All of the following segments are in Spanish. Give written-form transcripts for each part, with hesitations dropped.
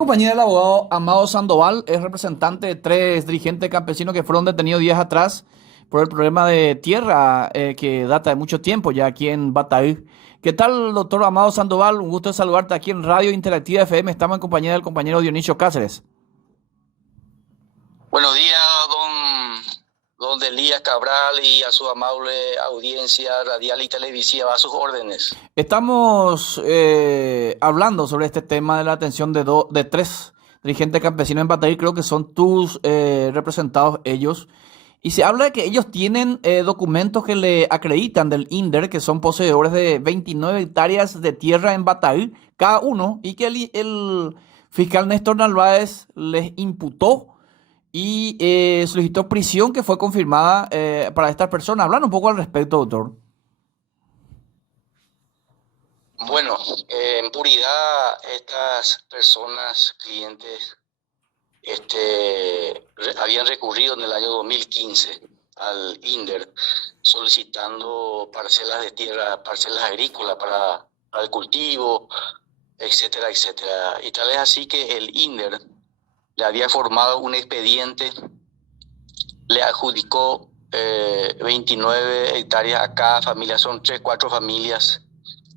Compañía del abogado Amado Sandoval es representante de tres dirigentes campesinos que fueron detenidos días atrás por el problema de tierra que data de mucho tiempo ya aquí en Bataí. ¿Qué tal, doctor Amado Sandoval? Un gusto de saludarte aquí en Radio Interactiva FM. Estamos en compañía del compañero Dionisio Cáceres. Buenos días, don Elías Cabral y a su amable audiencia radial y televisiva, a sus órdenes. Estamos hablando sobre este tema de la atención de tres dirigentes campesinos en Bataí. Creo que son tus representados ellos. Y se habla de que ellos tienen documentos que le acreditan del INDER, que son poseedores de 29 hectáreas de tierra en Bataí, cada uno, y que el fiscal Néstor Narváez les imputó y solicitó prisión que fue confirmada para estas personas. Hablan un poco al respecto, doctor. Bueno, en puridad, estas personas, clientes, habían recurrido en el año 2015 al INDER solicitando parcelas de tierra, parcelas agrícolas para el cultivo, etcétera, etcétera. Y tal es así que el INDER le había formado un expediente, le adjudicó 29 hectáreas a cada familia, son 3, 4 familias,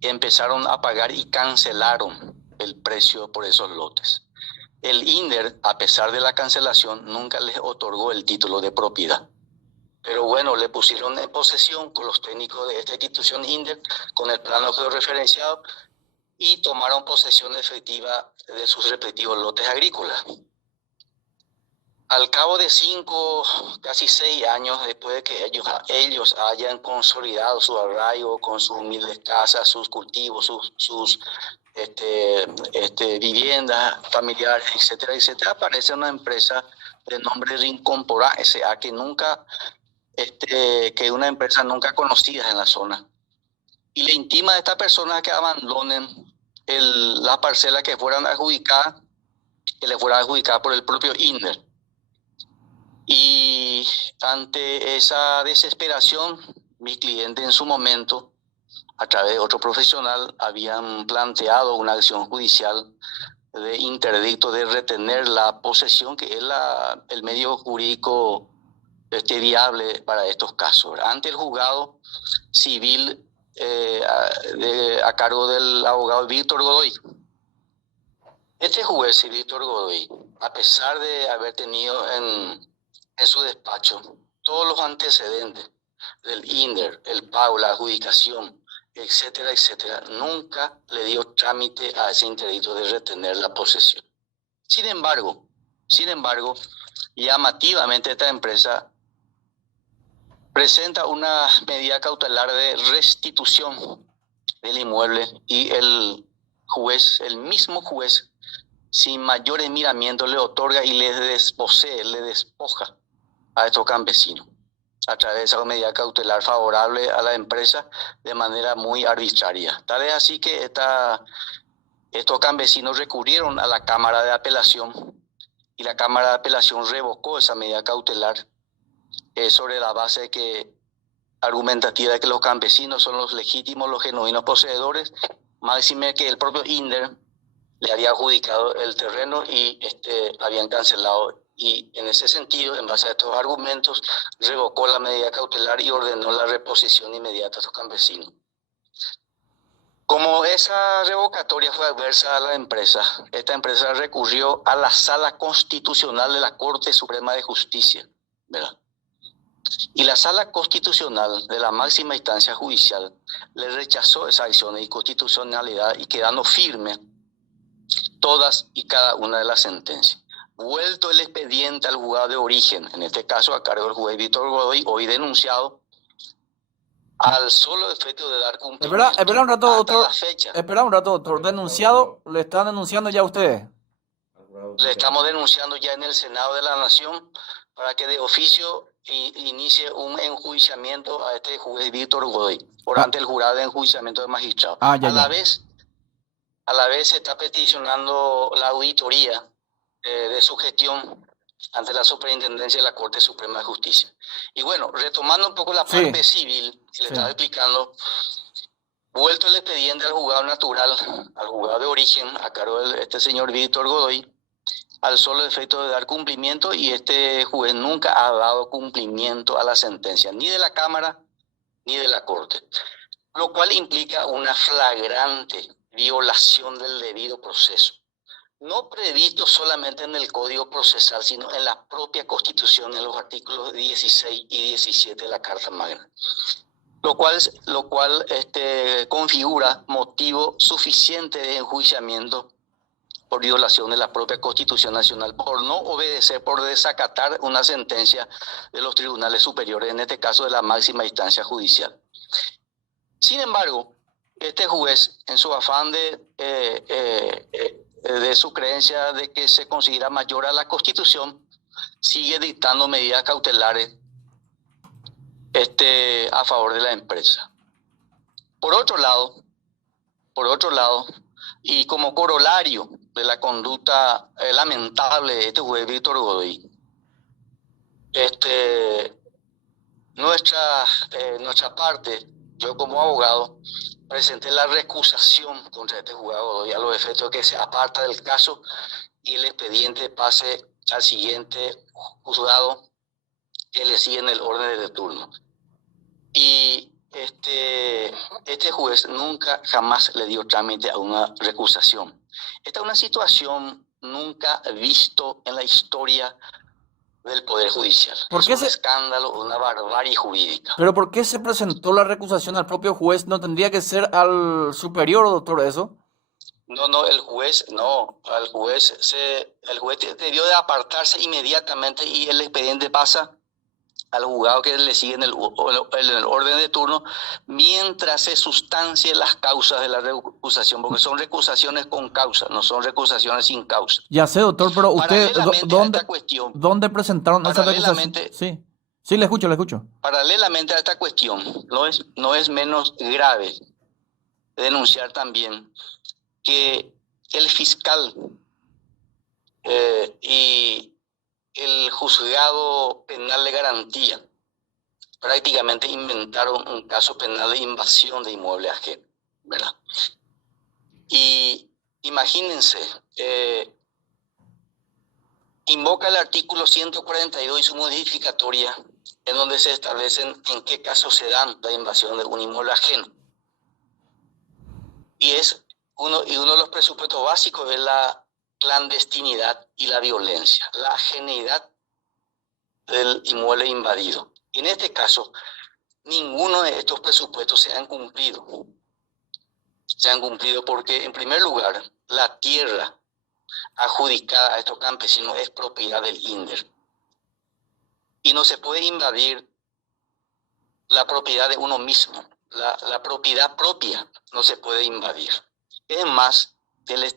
empezaron a pagar y cancelaron el precio por esos lotes. El INDER, a pesar de la cancelación, nunca les otorgó el título de propiedad. Pero bueno, le pusieron en posesión con los técnicos de esta institución INDER, con el plano georreferenciado, y tomaron posesión efectiva de sus respectivos lotes agrícolas. Al cabo de 5, casi 6 años después de que ellos hayan consolidado su arraigo con sus humildes casas, sus cultivos, sus viviendas familiares, etcétera, etcétera, aparece una empresa de nombre Rincompora S.A. que una empresa nunca conocida en la zona. Y le intima a estas personas que abandonen la parcela que fueran adjudicadas, que le fuera adjudicada por el propio INDER. Y ante esa desesperación, mis clientes en su momento, a través de otro profesional, habían planteado una acción judicial de interdicto de retener la posesión, que es el medio jurídico viable para estos casos. Ante el juzgado civil a cargo del abogado Víctor Godoy. Este juez, Víctor Godoy, a pesar de haber tenido en su despacho todos los antecedentes del INDER, el pago, la adjudicación, etcétera, etcétera, nunca le dio trámite a ese interdicto de retener la posesión. Sin embargo, llamativamente esta empresa presenta una medida cautelar de restitución del inmueble y el mismo juez, sin mayores miramientos, le otorga y le despoja a estos campesinos a través de esa medida cautelar favorable a la empresa de manera muy arbitraria. Tal es así que estos campesinos recurrieron a la Cámara de Apelación y la Cámara de Apelación revocó esa medida cautelar sobre la base argumentativa de que los campesinos son los legítimos, los genuinos poseedores, máxime que el propio INDER le había adjudicado el terreno y habían cancelado. Y en ese sentido, en base a estos argumentos, revocó la medida cautelar y ordenó la reposición inmediata a esos campesinos. Como esa revocatoria fue adversa a la empresa, esta empresa recurrió a la Sala Constitucional de la Corte Suprema de Justicia, ¿verdad? Y la Sala Constitucional de la máxima instancia judicial le rechazó esa acción de inconstitucionalidad y quedando firme todas y cada una de las sentencias. Vuelto el expediente al juzgado de origen, en este caso a cargo del juez Víctor Godoy, hoy denunciado, al solo efecto de dar cumplimiento Espera un rato, doctor. la fecha. Espera un rato, doctor. ¿Denunciado? ¿Le están denunciando ya a ustedes? Le estamos denunciando ya en el Senado de la Nación para que de oficio inicie un enjuiciamiento a este juez Víctor Godoy por ante el jurado de enjuiciamiento de magistrados. A la vez se está peticionando la auditoría de su gestión ante la Superintendencia de la Corte Suprema de Justicia. Y bueno, retomando un poco la parte civil que le estaba explicando, Vuelto el expediente al juzgado natural, al juzgado de origen, a cargo de este señor Víctor Godoy, al solo efecto de dar cumplimiento, y este juez nunca ha dado cumplimiento a la sentencia, ni de la Cámara ni de la Corte, lo cual implica una flagrante violación del debido proceso, no previsto solamente en el Código Procesal, sino en la propia Constitución, en los artículos 16 y 17 de la Carta Magna, lo cual configura motivo suficiente de enjuiciamiento por violación de la propia Constitución Nacional, por no obedecer, por desacatar una sentencia de los tribunales superiores, en este caso de la máxima instancia judicial. Sin embargo, este juez, en su afán de su creencia de que se considera mayor a la Constitución, sigue dictando medidas cautelares a favor de la empresa. Por otro lado, y como corolario de la conducta lamentable de este juez Víctor Godoy, nuestra parte, yo como abogado, presenté la recusación contra este juzgado Godoy a los efectos de que se aparta del caso y el expediente pase al siguiente juzgado que le sigue en el orden de turno. Y este juez nunca jamás le dio trámite a una recusación. Esta es una situación nunca visto en la historia del Poder Judicial. Es un escándalo, una barbarie jurídica. ¿Pero por qué se presentó la recusación al propio juez? ¿No tendría que ser al superior, doctor, eso? No, el juez debió de apartarse inmediatamente y el expediente pasa al juzgado que le sigue en el orden de turno, mientras se sustancien las causas de la recusación, porque son recusaciones con causa, no son recusaciones sin causa. Ya sé, doctor, pero usted, ¿dónde presentaron esa recusación? Sí, le escucho. Paralelamente a esta cuestión, no es menos grave denunciar también que el fiscal y el juzgado penal de garantía prácticamente inventaron un caso penal de invasión de inmueble ajeno, ¿verdad? Y imagínense, invoca el artículo 142 y su modificatoria, en donde se establecen en qué casos se dan la invasión de un inmueble ajeno. Y uno de los presupuestos básicos es la clandestinidad y la violencia, la ajeneidad del inmueble invadido. En este caso, ninguno de estos presupuestos se han cumplido. Se han cumplido porque, en primer lugar, la tierra adjudicada a estos campesinos es propiedad del INDER. Y no se puede invadir la propiedad de uno mismo. La propiedad propia no se puede invadir. Es más,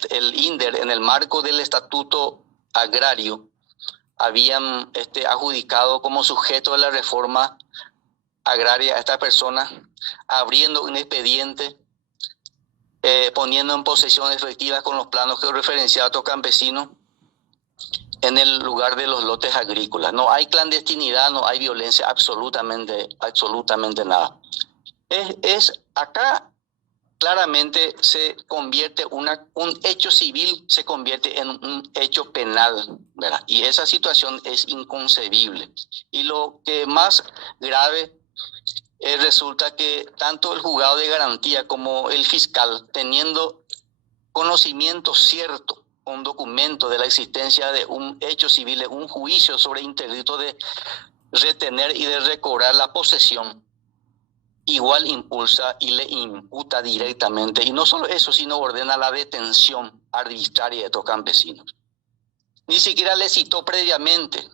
el INDER, en el marco del estatuto agrario, habían adjudicado como sujeto de la reforma agraria a esta persona, abriendo un expediente, poniendo en posesión efectiva con los planos que referenciaba a estos campesinos en el lugar de los lotes agrícolas. No hay clandestinidad, no hay violencia, absolutamente nada. Acá claramente se convierte un hecho civil, se convierte en un hecho penal, ¿verdad? Y esa situación es inconcebible. Y lo que más grave resulta que tanto el juzgado de garantía como el fiscal, teniendo conocimiento cierto, un documento de la existencia de un hecho civil, de un juicio sobre interdicto de retener y de recobrar la posesión, igual impulsa y le imputa directamente, y no solo eso, sino ordena la detención arbitraria de estos campesinos. Ni siquiera le citó previamente.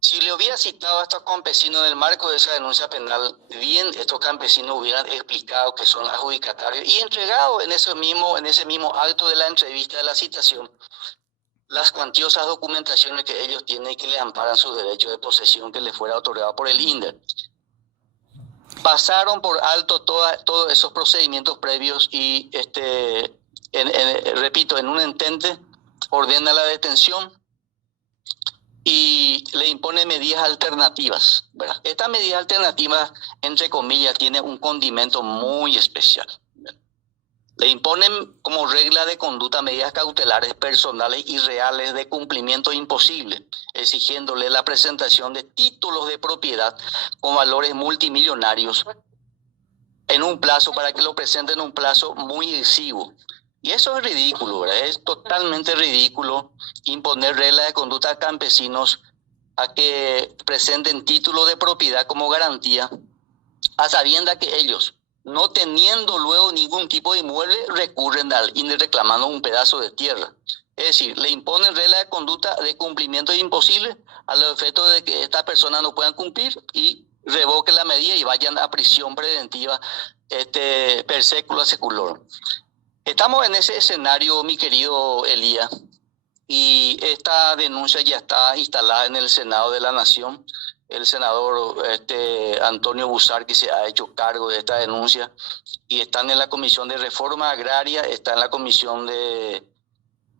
Si le hubiera citado a estos campesinos en el marco de esa denuncia penal, bien estos campesinos hubieran explicado que son adjudicatarios y entregado en ese mismo acto de la entrevista de la citación las cuantiosas documentaciones que ellos tienen y que le amparan sus derechos de posesión que les fuera otorgado por el INDER. Pasaron por alto todos esos procedimientos previos y, repito, en un entente ordena la detención y le impone medidas alternativas, ¿verdad? Estas medidas alternativas, entre comillas, tienen un condimento muy especial. Le imponen como regla de conducta medidas cautelares personales y reales de cumplimiento imposible, exigiéndole la presentación de títulos de propiedad con valores multimillonarios en un plazo, para que lo presenten en un plazo muy exiguo. Y eso es ridículo, ¿verdad? Es totalmente ridículo imponer reglas de conducta a campesinos a que presenten títulos de propiedad como garantía, a sabiendas que ellos, no teniendo luego ningún tipo de inmueble, recurren al INDE reclamando un pedazo de tierra. Es decir, le imponen reglas de conducta de cumplimiento imposible a los efectos de que estas personas no puedan cumplir y revoquen la medida y vayan a prisión preventiva per secula seculorum. Estamos en ese escenario, mi querido Elías, y esta denuncia ya está instalada en el Senado de la Nación. El senador Antonio Busar, que se ha hecho cargo de esta denuncia, y están en la Comisión de Reforma Agraria, está en la Comisión de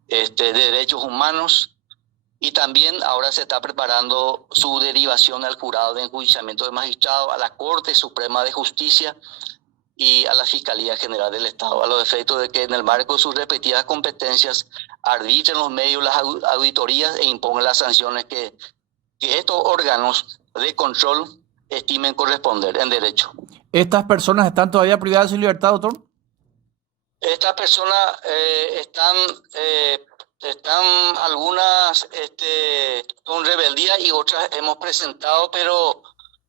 Derechos Humanos, y también ahora se está preparando su derivación al Jurado de Enjuiciamiento de Magistrados, a la Corte Suprema de Justicia y a la Fiscalía General del Estado, a los efectos de que en el marco de sus respectivas competencias arbitren los medios las auditorías e impongan las sanciones que estos órganos de control estimen corresponder en derecho. ¿Estas personas están todavía privadas de su libertad, doctor? Estas personas están algunas con rebeldía y otras hemos presentado, pero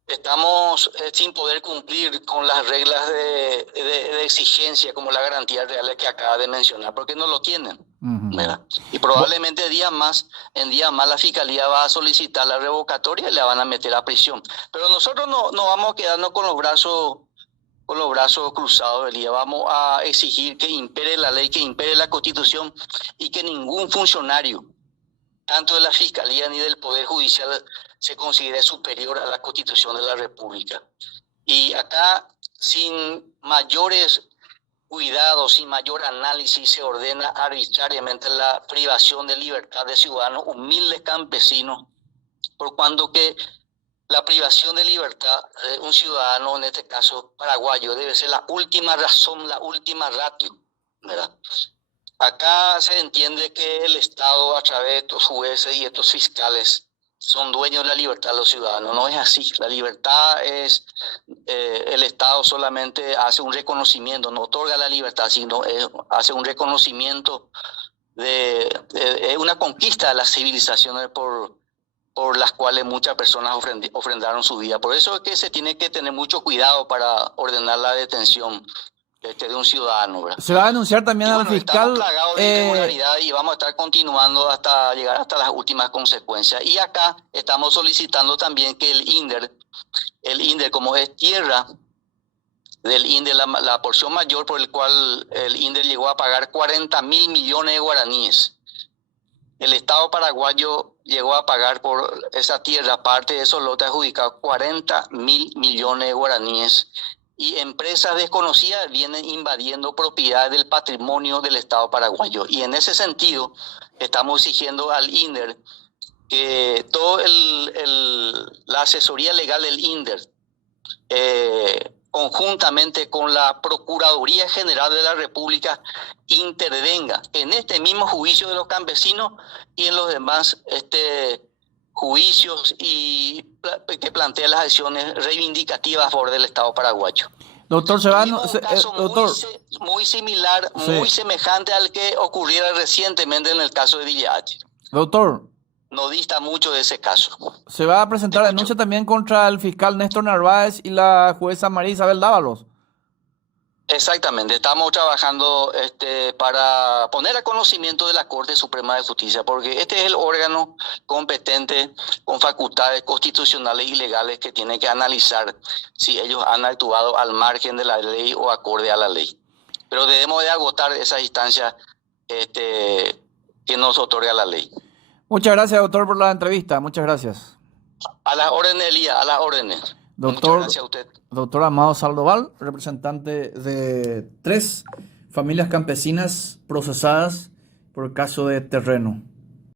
estamos sin poder cumplir con las reglas de exigencia, como la garantía real que acaba de mencionar, porque no lo tienen. ¿Verdad? Y probablemente en días más la Fiscalía va a solicitar la revocatoria y la van a meter a prisión. Pero nosotros no vamos a quedarnos con los brazos cruzados, Elías. Vamos a exigir que impere la ley, que impere la Constitución, y que ningún funcionario, tanto de la Fiscalía ni del Poder Judicial, se considere superior a la Constitución de la República. Y acá, sin mayores cuidados, sin mayor análisis, se ordena arbitrariamente la privación de libertad de ciudadanos humildes campesinos, por cuanto que la privación de libertad de un ciudadano, en este caso paraguayo, debe ser la última razón, la última ratio, ¿verdad? Acá se entiende que el Estado, a través de estos jueces y estos fiscales, son dueños de la libertad de los ciudadanos. No es así. La libertad es, el Estado solamente hace un reconocimiento, no otorga la libertad, sino hace un reconocimiento de una conquista de las civilizaciones por las cuales muchas personas ofrendaron su vida. Por eso es que se tiene que tener mucho cuidado para ordenar la detención de un ciudadano, ¿verdad? Se va a denunciar también al fiscal. Estamos plagados de irregularidad y vamos a estar continuando hasta llegar hasta las últimas consecuencias. Y acá estamos solicitando también que el INDER, como es tierra del INDER, la porción mayor por el cual el INDER llegó a pagar 40.000 millones de guaraníes. El Estado paraguayo llegó a pagar por esa tierra, parte de esos lotes adjudicados, 40.000 millones de guaraníes. Y empresas desconocidas vienen invadiendo propiedades del patrimonio del Estado paraguayo. Y en ese sentido, estamos exigiendo al INDER que toda la asesoría legal del INDER, conjuntamente con la Procuraduría General de la República, intervenga en este mismo juicio de los campesinos y en los demás juicios y que plantea las acciones reivindicativas a favor del Estado paraguayo. Doctor, se va un caso doctor, muy similar, sí, muy semejante al que ocurriera recientemente en el caso de Villa H. Doctor, No dista mucho de ese caso. se va a presentar denuncia también contra el fiscal Néstor Narváez y la jueza María Isabel Dávalos. Exactamente, estamos trabajando para poner a conocimiento de la Corte Suprema de Justicia, porque este es el órgano competente con facultades constitucionales y legales que tiene que analizar si ellos han actuado al margen de la ley o acorde a la ley. Pero debemos de agotar esas instancias que nos otorga la ley. Muchas gracias, doctor, por la entrevista. Muchas gracias. A las órdenes, Elías, a las órdenes. Doctor, muchas gracias a usted. Doctor Amado Saldoval, representante de 3 familias campesinas procesadas por el caso de terreno.